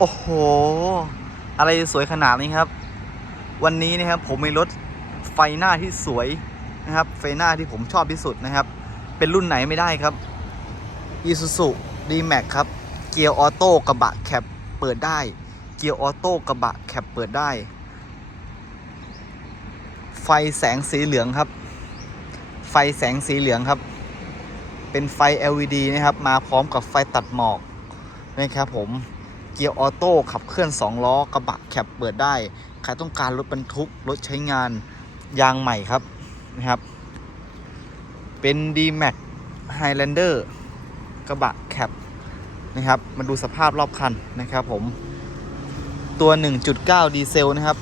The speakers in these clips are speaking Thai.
โอ้โห อะไรสวยขนาดนี้ครับ วันนี้นะครับผมมีรถไฟหน้าที่สวยนะครับ ไฟหน้าที่ผมชอบที่สุดนะครับ เป็นรุ่นไหนไม่ได้ครับ Isuzu D-Max ครับ เกียร์ออโต้กระบะแคปเปิดได้ เกียร์ออโต้กระบะแคปเปิดได้ ไฟแสงสีเหลืองครับ ไฟแสงสีเหลืองครับ เป็นไฟ LED นะครับ มาพร้อมกับไฟตัดหมอกนะครับผม เกียร์ออโต้ขับเคลื่อน 2 ล้อกระบะแคปเปิดได้ ใครต้องการรถบรรทุก รถใช้งานยางใหม่ครับนะครับ เป็น D-Max Highlander กระบะแคปนะครับ มาดูสภาพรอบคันนะครับผม ตัว 1.9 ดีเซลนะครับ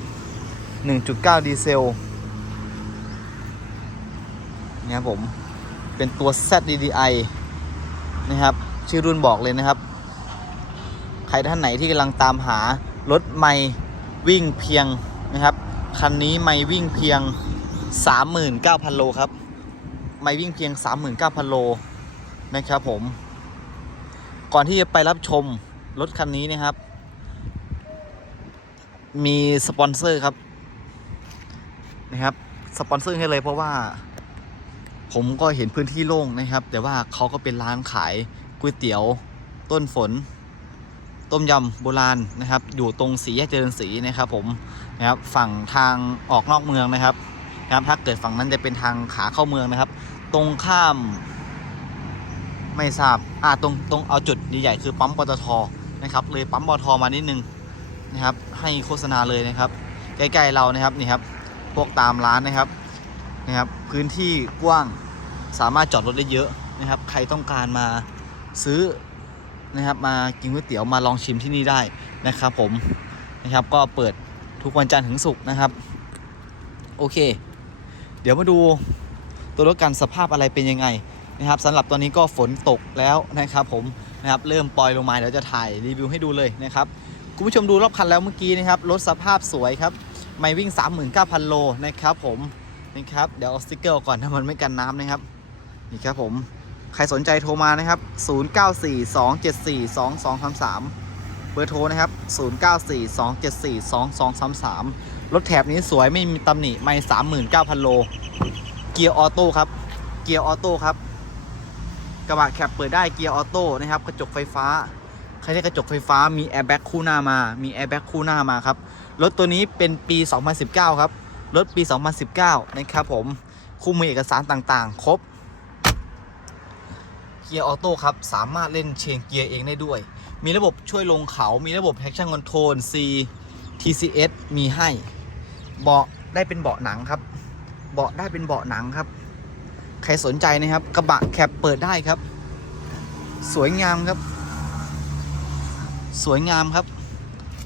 1.9 ดีเซลนะครับผม เป็นตัว ZDDI นะครับ ชื่อรุ่นบอกเลยนะครับ รท่านไหนที่กำลังตามหารถไม่วิ่งเพียงนะครับคันนี้ไม่วิ่งเพียง 39,000 โลครับไม่วิ่งเพียง 39,000 โลนะครับผม ก่อนที่จะไปรับชมรถคันนี้นะครับ มีสปอนเซอร์ครับนะครับสปอนเซอร์ให้เลยเพราะว่าผมก็เห็นพื้นที่โล่งนะครับ แต่ว่าเขาก็เป็นร้านขายก๋วยเตี๋ยวต้นฝน ต้มยำโบราณนะครับ อยู่ตรงสีแยกเจริญศรีนะครับผมนะครับฝั่งทางออกนอกเมืองนะครับนะครับ ถ้าเกิดฝั่งนั้นจะเป็นทางขาเข้าเมืองนะครับ ตรงข้าม ไม่ทราบอ่าตรงตรงเอาจุดใหญ่ๆคือปั๊มปตทนะครับ เลยปั๊มปตทมานิดนึงนะครับ ให้โฆษณาเลยนะครับใกล้ๆเรานะครับนี่ครับพวกตามร้านนะครับนะครับ พื้นที่กว้างสามารถจอดรถได้เยอะนะครับ ใครต้องการมาซื้อ นะครับ มากินก๋วยเตี๋ยวมาลองชิมที่นี่ได้นะครับ ผมนะครับ ก็เปิดทุกวันจันทร์ถึงศุกร์นะครับ โอเค เดี๋ยวมาดูตัวรถกันสภาพอะไรเป็นยังไงนะครับสำหรับตอนนี้ก็ฝนตกแล้วนะครับผมนะครับเริ่มปล่อยลงมาเดี๋ยวจะถ่ายรีวิวให้ดูเลยนะครับคุณผู้ชมดูรอบคันแล้วเมื่อกี้นะครับรถสภาพสวยครับไม่วิ่ง 39,000 โลนะครับผมนะครับเดี๋ยวเอาสติ๊กเกอร์ก่อนถ้ามันไม่กันน้ำนะครับนี่ครับผม ใครสนใจโทรมานะครับ 0942742233 เบอร์โทรนะครับ 0942742233 รถแถบนี้สวยไม่มีตำหนิไม่ 39,000 โล เกียร์ออโต้ครับ เกียร์ออโต้ครับ กระบะแคปเปิดได้เกียร์ออโต้นะครับ กระจกไฟฟ้า ใครได้กระจกไฟฟ้ามีแอร์แบ็กคู่หน้ามา มีแอร์แบ็กคู่หน้ามาครับ รถตัวนี้เป็นปี 2019 ครับ รถปี 2019 นะครับผม คู่มือเอกสารต่างๆ ครบ เกียร์ออโต้ครับ สามารถเล่นเชนเกียร์เองได้ด้วย มีระบบช่วยลงเขา มีระบบ traction control C TCS มีให้ เบาะได้เป็นเบาะหนังครับ เบาะได้เป็นเบาะหนังครับ ใครสนใจนะครับ กระบะแคปเปิดได้ครับ สวยงามครับ สวยงามครับ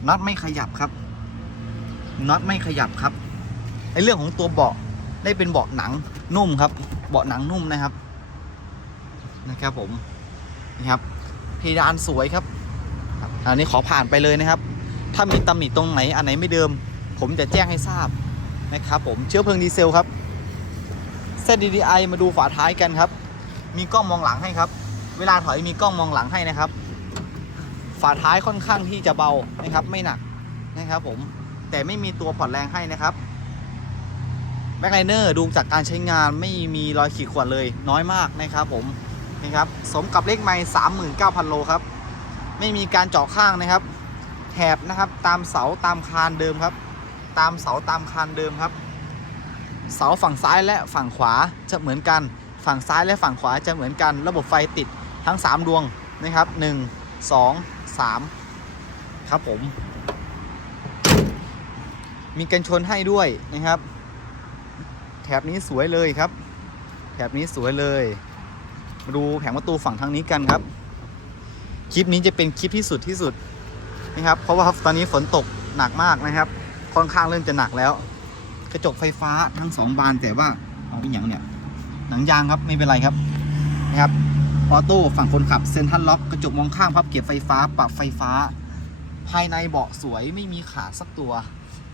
น็อตไม่ขยับครับน็อตไม่ขยับครับในเรื่องของตัวเบาะได้เป็นเบาะหนังนุ่มครับ เบาะหนังนุ่มนะครับ นะครับผมนะครับเพดานสวยครับ อันนี้ขอผ่านไปเลยนะครับ ถ้ามีตำหนิตรงไหนอันไหนไม่เดิม ผมจะแจ้งให้ทราบนะครับผมเชื้อเพลิงดีเซลครับ ZDDI มาดูฝาท้ายกันครับ มีกล้องมองหลังให้ครับ เวลาถอยมีกล้องมองหลังให้นะครับ ฝาท้ายค่อนข้างที่จะเบานะครับ ไม่หนักนะครับผมแต่ไม่มีตัวผ่อนแรงให้นะครับแบ็คไลเนอร์ดูจากการใช้งานไม่มีรอยขีดข่วนเลยน้อยมากนะครับผม นี่ครับ สมกับเลขไม้สามหมื่นเก้าพันโลครับ ไม่มีการเจาะข้างนะครับ แถบนะครับตามเสาตามคานเดิมครับ ตามเสาตามคานเดิมครับ เสาฝั่งซ้ายและฝั่งขวาจะเหมือนกัน ฝั่งซ้ายและฝั่งขวาจะเหมือนกัน ระบบไฟติดทั้ง 3 ดวงนะครับ 1 2 3 ครับผม มีกันชนให้ด้วยนะครับ แถบนี้สวยเลยครับ แถบนี้สวยเลย ดูแผงประตูฝั่งทางนี้กันครับ คลิปนี้จะเป็นคลิปที่สุดที่สุดนะครับ เพราะว่าตอนนี้ฝนตกหนักมากนะครับ ค่อนข้างเริ่มจะหนักแล้ว กระจกไฟฟ้าทั้งสองบานแต่ว่าเอาเป็นอย่างเนี่ยหนังยางครับไม่เป็นไรครับนะครับออโต้ฝั่งคนขับเซ็นทรัลล็อกกระจกมองข้างพับเก็บไฟฟ้าปรับไฟฟ้า ภายในเบาะสวยไม่มีขาดสักตัว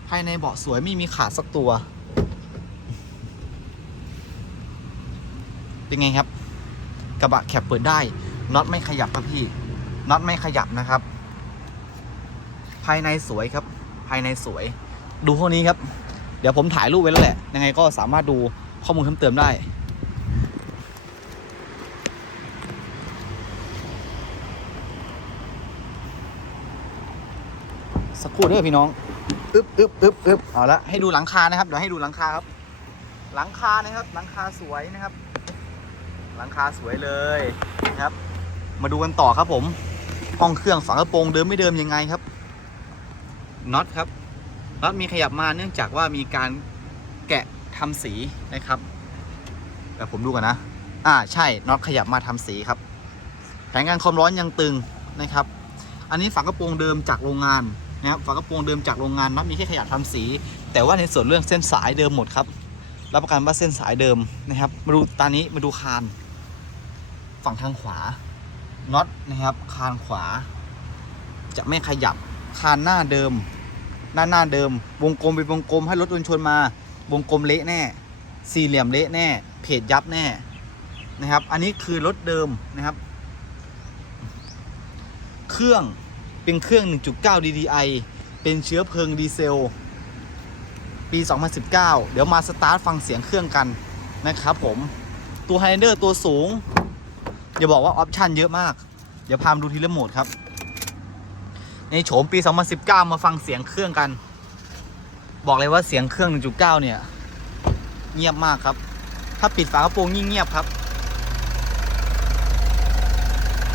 ภายในเบาะสวยไม่มีขาดสักตัว เป็นไงครับ กระบะแคปเปิดได้น็อตไม่ขยับครับพี่น็อตไม่ขยับนะครับ ภายในสวยครับ ภายในสวย ดูพวกนี้ครับ เดี๋ยวผมถ่ายรูปไว้แล้วแหละ ยังไงก็สามารถดูข้อมูลเพิ่มเติมได้ สักครู่เด้อพี่น้องอึ๊บอึ๊บอึ๊บอึ๊บเอาละให้ดูหลังคานะครับ เดี๋ยวให้ดูหลังคาครับ หลังคานะครับ หลังคาสวยนะครับ หลังคาสวยเลยนะครับ มาดูกันต่อครับผมห้องเครื่องฝากระโปรงเดิมไม่เดิมยังไงครับน็อตครับน็อตมีขยับมาเนื่องจากว่ามีการแกะทำสีนะครับเดี๋ยวผมดูกันนะ อ่าใช่น็อตขยับมาทำสีครับ แผงการความร้อนยังตึงนะครับ อันนี้ฝากระโปรงเดิมจากโรงงานนะครับฝากระโปรงเดิมจากโรงงานน็อตมีแค่ขยับทำสี แต่ว่าในส่วนเรื่องเส้นสายเดิมหมดครับรับประกันว่าเส้นสายเดิมนะครับ มาดูตอนนี้มาดูคาน ฝั่งทางขวาน็อตนะครับคานขวา จะไม่ขยับคานหน้าเดิม หน้าหน้าเดิม วงกลมเป็นวงกลมให้รถโดนชนมา วงกลมเละแน่ สี่เหลี่ยมเละแน่ เพจยับแน่นะครับ อันนี้คือรถเดิมนะครับ เครื่องเป็นเครื่อง 1.9 DDI เป็นเชื้อเพลิงดีเซล ปี 2019 เดี๋ยวมาสตาร์ทฟังเสียงเครื่องกันนะครับผม ตัวไฮเดอร์ตัวสูง อย่าบอกว่าออปชันเยอะมาก เดี๋ยวพามดูทีละโหมดครับ ในโฉมปี 2019 มาฟังเสียงเครื่องกัน บอกเลยว่าเสียงเครื่อง 1.9 เนี่ย เงียบมากครับ ถ้าปิดฝากระโปรงยิ่งเงียบครับ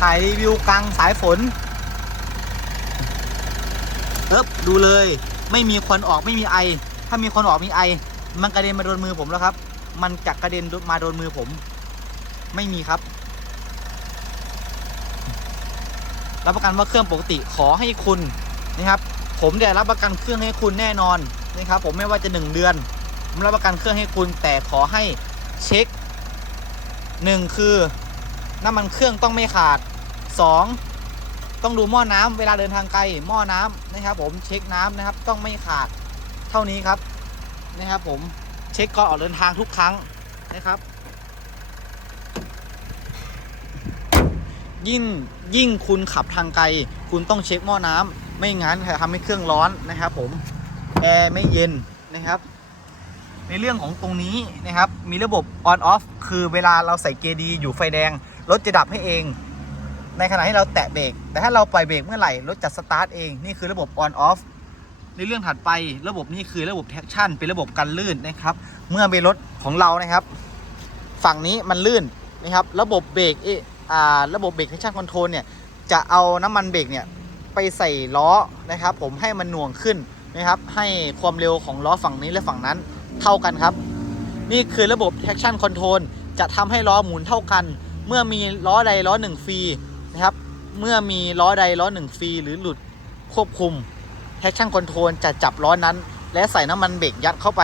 ถ่ายรีวิวกลางสายฝนเอ๊บดูเลย ไม่มีควันออกไม่มีไอ ถ้ามีควันออกมีไอ มันกระเด็นมาโดนมือผมแล้วครับ มันจะกระเด็นมาโดนมือผม ไม่มีครับ รับประกันว่าเครื่องปกติขอให้คุณนะครับ ผมจะรับประกันเครื่องให้คุณแน่นอนนะครับ ผมไม่ว่าจะหนึ่งเดือนผมรับประกันเครื่องให้คุณแต่ขอให้เช็คหนึ่งคือน้ำมันเครื่องต้องไม่ขาดสองต้องดูหม้อน้ำเวลาเดินทางไกลหม้อน้ำนะครับ ผมเช็คน้ำนะครับต้องไม่ขาดเท่านี้ครับนะครับ ผมเช็คก่อนออกเดินทางทุกครั้งนะครับ ยิ่งยิ่งคุณขับทางไกล คุณต้องเช็คหม้อน้ำไม่งั้นจะทำให้เครื่องร้อนนะครับ ผมแอร์ไม่เย็นนะครับ ในเรื่องของตรงนี้นะครับ มีระบบ on off คือเวลาเราใส่เกียร์ดีอยู่ไฟแดงรถจะดับให้เอง ในขณะที่เราแตะเบรกแต่ถ้าเราปล่อยเบรกเมื่อไหร่รถจะสตาร์ทเองนี่คือระบบ on off ในเรื่องถัดไประบบนี้คือระบบ traction เป็นระบบกันลื่นนะครับ เมื่อเป็นรถของเรานะครับ ฝั่งนี้มันลื่นนะครับ ระบบเบรกเออ่า ระบบเบรก traction control เนี่ยจะเอาน้ำมันเบรกเนี่ยไปใส่ล้อนะครับผมให้มันหน่วงขึ้นนะครับให้ความเร็วของล้อฝั่งนี้และฝั่งนั้นเท่ากันครับ นี่คือระบบ traction control จะทำให้ล้อหมุนเท่ากัน เมื่อมีล้อใดล้อหนึ่งฟรีนะครับเมื่อมีล้อใดล้อหนึ่งฟรีหรือหลุดควบคุม traction control จะจับล้อนั้น และใส่น้ำมันเบรกยัดเข้าไป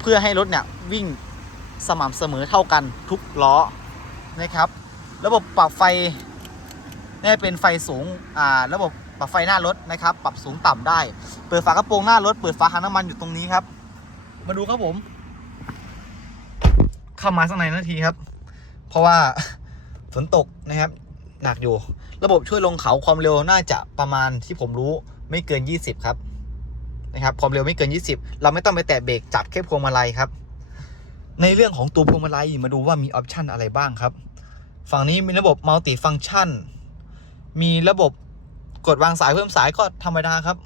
เพื่อให้รถเนี่ยวิ่งสม่ำเสมอเท่ากันทุกล้อนะครับ ระบบปรับไฟนี่เป็นไฟสูงอ่าระบบปรับไฟหน้ารถนะครับ ปรับสูงต่ำได้ เปิดฝากระโปรงหน้ารถ เปิดฝาถังน้ำมันอยู่ตรงนี้ครับ มาดูครับผม เข้ามาข้างในนาทีครับ เพราะว่าฝนตกนะครับ หนักอยู่ ระบบช่วยลงเขาความเร็วน่าจะประมาณที่ผมรู้ไม่เกิน 20 ครับนะครับความเร็วไม่เกิน 20 เราไม่ต้องไปแตะเบรกจับแค่พวงมาลัยครับ ในเรื่องของตัวพวงมาลัยมาดูว่ามีออปชันอะไรบ้างครับ ฝั่งนี้มีระบบมัลติฟัง c t ชัน มีระบบกดวางสายเพิ่มสายก็ธรรมดาครับ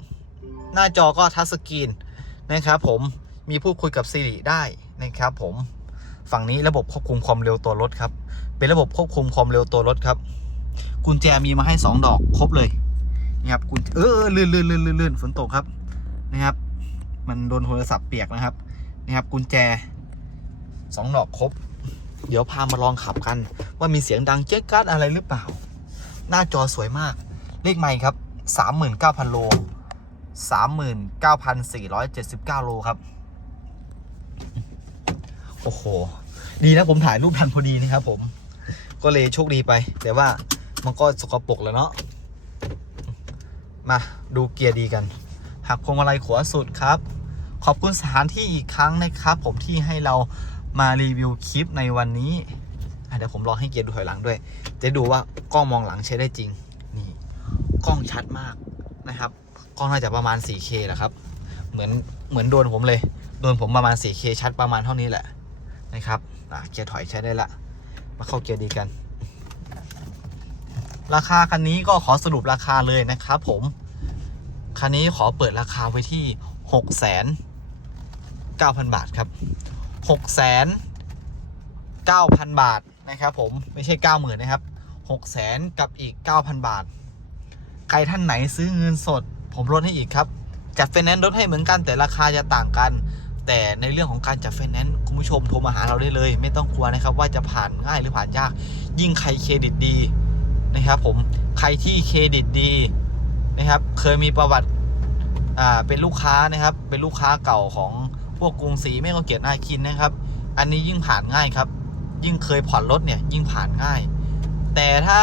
หน้าจอก็ทัชสกรีนนะครับผม มีพูดคุยกับ Siri ได้นะครับผม ฝั่งนี้ระบบควบคุมความเร็วตัวรถครับ เป็นระบบควบคุมความเร็วตัวรถครับ กุญแจมีมาให้ 2 ดอกครบเลยนะครับ กุญเออเออลื่นลื่นลื่นลื่นลื่นฝนตกครับนะครับ มันโดนโทรศัพท์เปียกนะครับ นะครับ กุญแจ 2 ดอกครบ เดี๋ยวพามาลองขับกัน ว่ามีเสียงดังเจ๊กกัดอะไรหรือเปล่า หน้าจอสวยมาก เลขไม่ครับ 39,000 โล 39,479 โลครับ โอ้โห ดีนะผมถ่ายรูปทันพอดีนะครับผม ก็เลยโชคดีไป แต่ว่ามันก็สกปรกแล้วเนาะ มาดูเกียร์ดีกัน หักพวงมาลัยขวาสุดครับ ขอบคุณสถานที่อีกครั้งนะครับ ผมที่ให้เรา มารีวิวคลิปในวันนี้เดี๋ยวผมลองให้เกียร์ดูถอยหลังด้วย จะดูว่ากล้องมองหลังใช้ได้จริง นี่ กล้องชัดมากนะครับก็น่าจะประมาณ 4K แหละครับ เหมือนเหมือนโดนผมเลย โดนผมประมาณ 4K ชัดประมาณเท่านี้แหละนะครับเกียร์ถอยใช้ได้ละ มาเข้าเกียร์ดีกัน ราคาคันนี้ก็ขอสรุปราคาเลยนะครับผม คันนี้ขอเปิดราคาไว้ที่ 6 9 0 0 0 บาทครับ 6 9 0 0 0บาทนะครับผมไม่ใช่90,000นะครับ6 0 0 0 0กับอีก9,000บาท ใครท่านไหนซื้อเงินสด ผมลดให้อีกครับ จัดไฟแนนซ์ลดให้เหมือนกันแต่ราคาจะต่างกัน แต่ในเรื่องของการจัดไฟแนนซ์คุณผู้ชมโทรมาหาเราได้เลย ไม่ต้องกลัวนะครับว่าจะผ่านง่ายหรือผ่านยาก ยิ่งใครเครดิตดีนะครับผมใครที่เครดิตดีนะครับเคยมีประวัติเป็นลูกค้านะครับเป็นลูกค้าเก่าของ พวกกรุงศรีไม่ก็เกียรตินาคินนะครับ อันนี้ยิ่งผ่านง่ายครับ ยิ่งเคยผ่อนรถเนี่ยยิ่งผ่านง่าย แต่ถ้า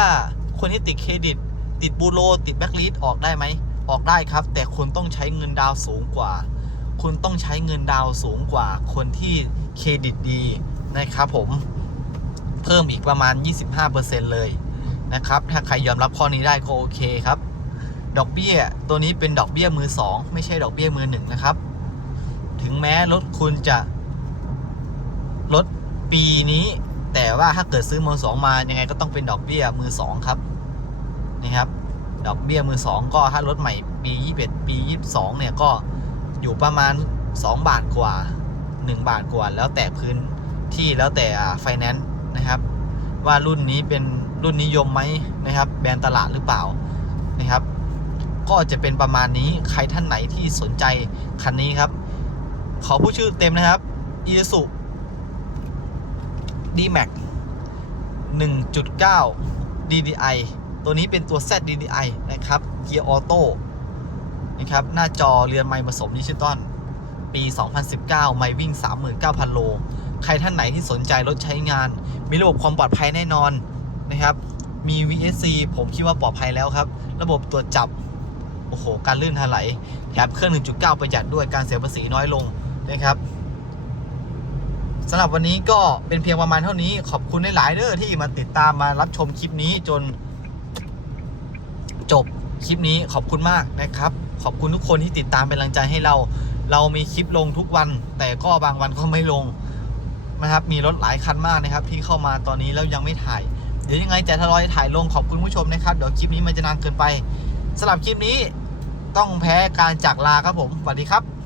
คนที่ติดเครดิต ติดบูโรติดแบ็กลิสออกได้ไหมออกได้ครับ แต่คุณต้องใช้เงินดาวน์สูงกว่า คุณต้องใช้เงินดาวน์สูงกว่า คนที่เครดิตดีนะครับผมเพิ่มอีกประมาณ 25%เลยนะครับ ถ้าใครยอมรับข้อนี้ได้ก็โอเคครับ ดอกเบี้ยตัวนี้เป็นดอกเบี้ยมือ 2 ไม่ใช่ดอกเบี้ยมือ1นะครับ ถึงแม้รถคุณจะลดปีนี้ แต่ว่าถ้าเกิดซื้อมือสองมายังไงก็ต้องเป็นดอกเบี้ยมือ2ครับนะครับ ดอกเบี้ยมือ2ก็ถ้ารถใหม่ปี21ปี 22 เนี่ยก็อยู่ประมาณ 2 บาทกว่า 1 บาทกว่า แล้วแต่พื้นที่แล้วแต่ไฟแนนซ์นะครับ ว่ารุ่นนี้เป็นรุ่นนิยมไหมนะครับ แบรนด์ตลาดหรือเปล่านะครับ ก็จะเป็นประมาณนี้ใครท่านไหนที่สนใจคันนี้ครับ ขอผู้ชื่อเต็มนะครับ i s u D-Max 1.9 DDI ตัวนี้เป็นตัว Z DDI นะครับ เกียร์ออโต้นะครับ หน้าจอเรือนไม้ผสมดิจิตอลปี 2019 ไม่วิ่ง 39,000 โล ใครท่านไหนที่สนใจรถใช้งาน มีระบบความปลอดภัยแน่นอนนะครับ มี VSC ผมคิดว่าปลอดภัยแล้วครับ ระบบตรวจจับ โอ้โห การลื่นถลายแถมเครื่อง 1.9 ประหยัดด้วย การเสียภาษีน้อยลง นะครับสำหรับวันนี้ก็เป็นเพียงประมาณเท่านี้ ขอบคุณหลายๆเด้อที่มาติดตามมารับชมคลิปนี้จน จบคลิปนี้ขอบคุณมากนะครับ ขอบคุณทุกคนที่ติดตามเป็นกำลังใจให้เรา เรามีคลิปลงทุกวัน แต่ก็บางวันก็ไม่ลงนะครับ มีรถหลายคันมากนะครับ ที่เข้ามาตอนนี้แล้วยังไม่ถ่าย เดี๋ยวยังไงจะทยอยถ่ายลงขอบคุณผู้ชมนะครับ เดี๋ยวคลิปนี้มันจะนานเกินไปสำหรับคลิปนี้ต้องแพ้การจากลาครับผมสวัสดีครับ